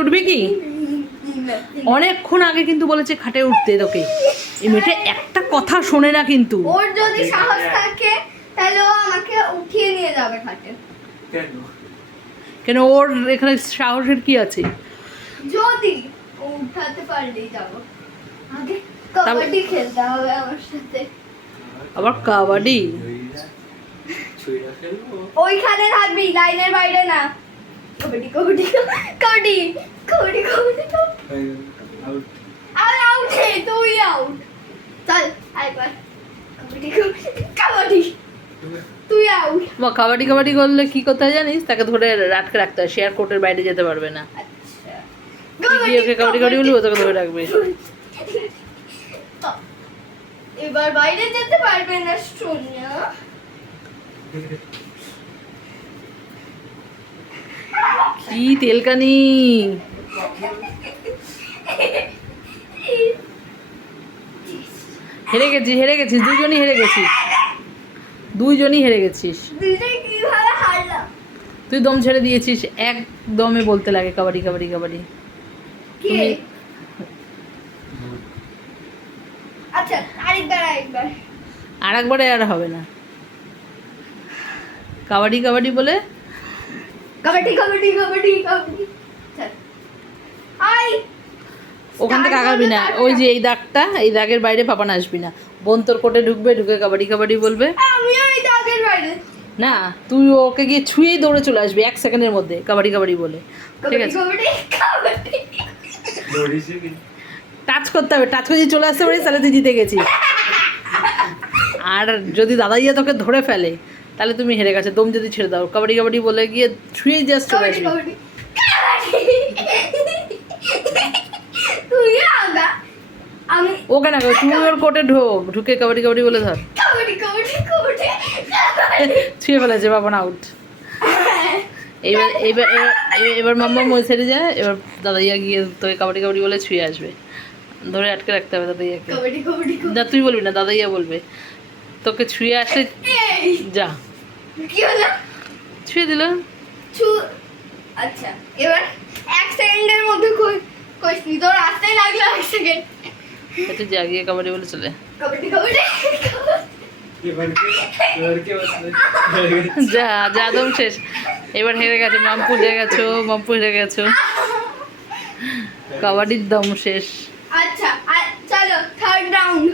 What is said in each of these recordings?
উঠবি কি? অনেকক্ষণ আগে কিন্তু বলেছে খাটে উঠতে তোকে। এই মেয়েটা একটা কথা শোনে না কিন্তু। ওর যদি সাহস থাকে তাহলে ও আমাকে উঠিয়ে নিয়ে যাবে খাটে। কেন? কেন ওর এখানে সাহসের কি আছে? যদি ও উঠাতে পারলেই যাবো। আগে কবাডি খেলতে হবে আমার সাথে। আবার কাবাডি? ছুঁড়া খেলবো? ওইখানে থাকবি, লাইনের বাইরে না। কবাডি কবাডি কবাডি কবাডি কবাডি। আউট। আর আউট হে, তুই আউট। চল আরেকবার। কবাডি কবাডি কবাডি। তুই আউট। বা কাবাডি কাবাডি করলে কি করতে হয় জানিস? তাকে ধরে আটকে রাখতে হয়, শেয়ার কোর্টের বাইরে যেতে পারবে না। আচ্ছা। তুই ওকে কাবাডি কাবাডি বলবি, ও তোকে ধরে রাখবে। এবার বাইরে যেতে পারবে না সোনিয়া। কি তেলকানি! হেরে গেছিস, দুজনই হেরে গেছিস। দুইটাই কিভাবে হারলাম? তুই দম ছেড়ে দিয়েছিস, এক দমে বলতে লাগে কাবাডি কাবাডি কাবাডি। কে? তুমি- আচ্ছা আরেকবার। আর একবারে আর হবে না। কাবাডি কাবাডি বলে কবাডি কবাডি কবাডি কবাডি। চল আই। ওখান থেকে আগাবি না। ওই যে এই দাগটা, এই দাগের বাইরে পাপান আসবি না। বোন তোর কোটে ঢুকবে, ঢুকে কাবাডি কাবাডি বলবে। আমিও এই দাগের বাইরে। না, তুই ওকে গিয়ে ছুঁয়েই দৌড়ে চলে আসবি 1 সেকেন্ডের মধ্যে কাবাডি কাবাডি বলে। ঠিক কবাডি আছে? কবাডি কবাডি। দৌড়িয়েছে কি? টাচ করতে হবে, টাচ করে যদি চলে আসতে পারিস তাহলে তুই জিতে গেছিস। আর যদি দাদাইয়া তোকে ধরে ফেলে তাহলে তুমি হেরে গেছে। দম যদি ছেড়ে দাও, কাবাডি কাবাডি বলে গিয়ে ছুঁয়েই জাস্ট চলে কবাডি আসবি। কবাডি তুই আগা। আমি ওকে না, তুই ওর কোটে ঢুকে কাবাডি কাবাডি বলে ধর। কবাডি কবাডি কবাডি। ছুঁয়ে ফেলেছে, বাবা আউট। এবার মাম্মা মই ছেড়ে যায়। এবার দাদাইয়া গিয়ে তোকে কাবাডি কাবাডি বলে ছুঁয়ে আসবে। ধরে আটকে রাখতে হবে দাদাইয়াকে। কবাডি কবাডি না, তুই বলবি না, দাদাইয়া বলবে। তোকে ছুঁয়ে আসলে এই যা, কি হলো? ছুঁয়ে দিল। আচ্ছা এবার 1 সেকেন্ডের মধ্যে কইছি তোর আসতেই লাগলো 1 সেকেন্ড। এটা যা গিয়ে কাবাডি বলে চলে। কবাডি কবাডি এবার কে বাঁচবে? যা যা, দম শেষ। এবার হেরে গেছে, মাম্পু হেরে গেছো। কাবাডির দম শেষ। আচ্ছা চলো থার্ড রাউন্ড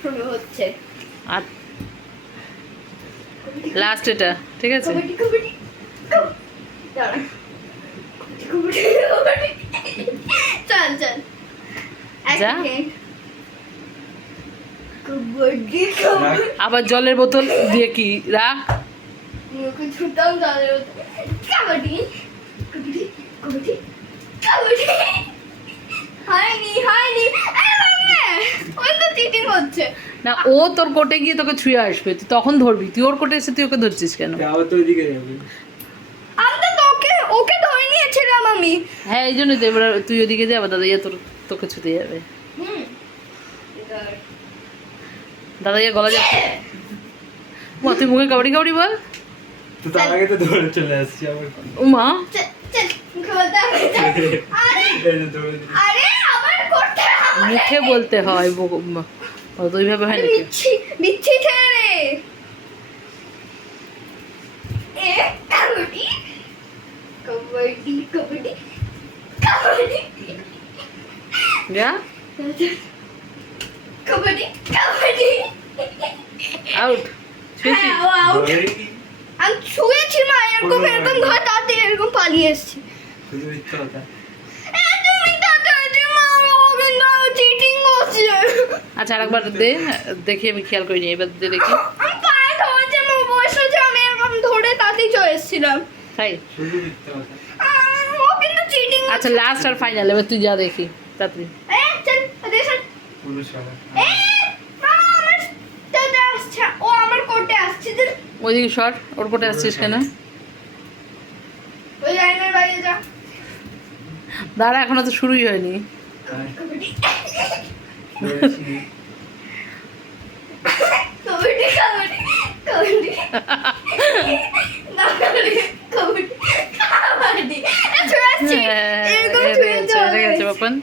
শুরু হচ্ছে। আর লাস্ট এটা, ঠিক আছে? কবাডি কবাডি দাঁড়া। কবাডি কবাডি চল এক যা। সেকেন্ড। কবাডি কবাডি আবার জলের বোতল দিয়ে কি রাখ। মুখে ছুটাম জলের মধ্যে। কবাডি কবাডি কবাডি কবাডি। হয়নি আরে মাম্মা ওই তো চিটিং হচ্ছে। না, ও তোর কোটে গিয়ে তোকে ছুঁয়ে আসবে, তুই তখন ধরবি। তুই ওর কোটে এসে তুই ওকে ধরছিস কেন? যাও তো ওইদিকে যাবে। আমি তো ওকে ধরে নিয়েছিলাম আমি। হ্যাঁ, এই জন্যই তো। এবার তুই ওদিকে যাবে, দাদাইয়া তোকে ছুতে যাবে। দাদাইয়া গলা যাচ্ছে। মা, তুই মুখে কাবাডি কাবাডি বল। তো তার আগে তো দৌড়ে চলে আসছি আবার। উমা, চল মুখে বলতে হবে। আরে এই যে দৌড়ে দিচ্ছি। আরে আবার করতে হবে। মুখে বলতে হয়। তো ওইভাবে হয় নাকি? বিচ্ছি ছেড়ে রে। এ কবাডি কবাডি কবাডি কবাডি যা, কবাডি কবাডি। আউট। ছুঁয়েছি। হ্যাঁ, ও out। দৌড়ে কি? আমি ছুঁয়েছি মা, এরকম ঘর তাড়াতাড়ি এরকম পালিয়ে এসছি। শুধু মিথ্যা কথা। তুমি তাড়াতাড়ি মা, ও কিন্তু চিটিং করছে। আচ্ছা, আরেকবার দে, দেখি আমি খেয়াল করিনি। এবার দে দেখি। আমি পায়ে ধরেছে, আমি বসেছে, আমি এরকম ধরে তাতেই চলে এসেছিলাম। তাই? শুধু মিথ্যা কথা। ও কিন্তু চিটিং। আচ্ছা, লাস্ট আর ফাইনাল। এবার তুই যা দেখি তাড়াতাড়ি। চল দেখেন। পুরো সারা। মা আমার দাদা আসছে, ও আমার কোটে আসছে। ওইদিকে সর, ওর কোটে আসছিস কেন? ওই লাইনের বাইরে যা। দাঁড়া, এখনো তো শুরুই হয়নি। কবাডি দৌড়েছি। কবাডি কবাডি কবাডি কবাডি কবাডি। ছুঁয়ে আসছি, এরকম ছুঁয়ে open.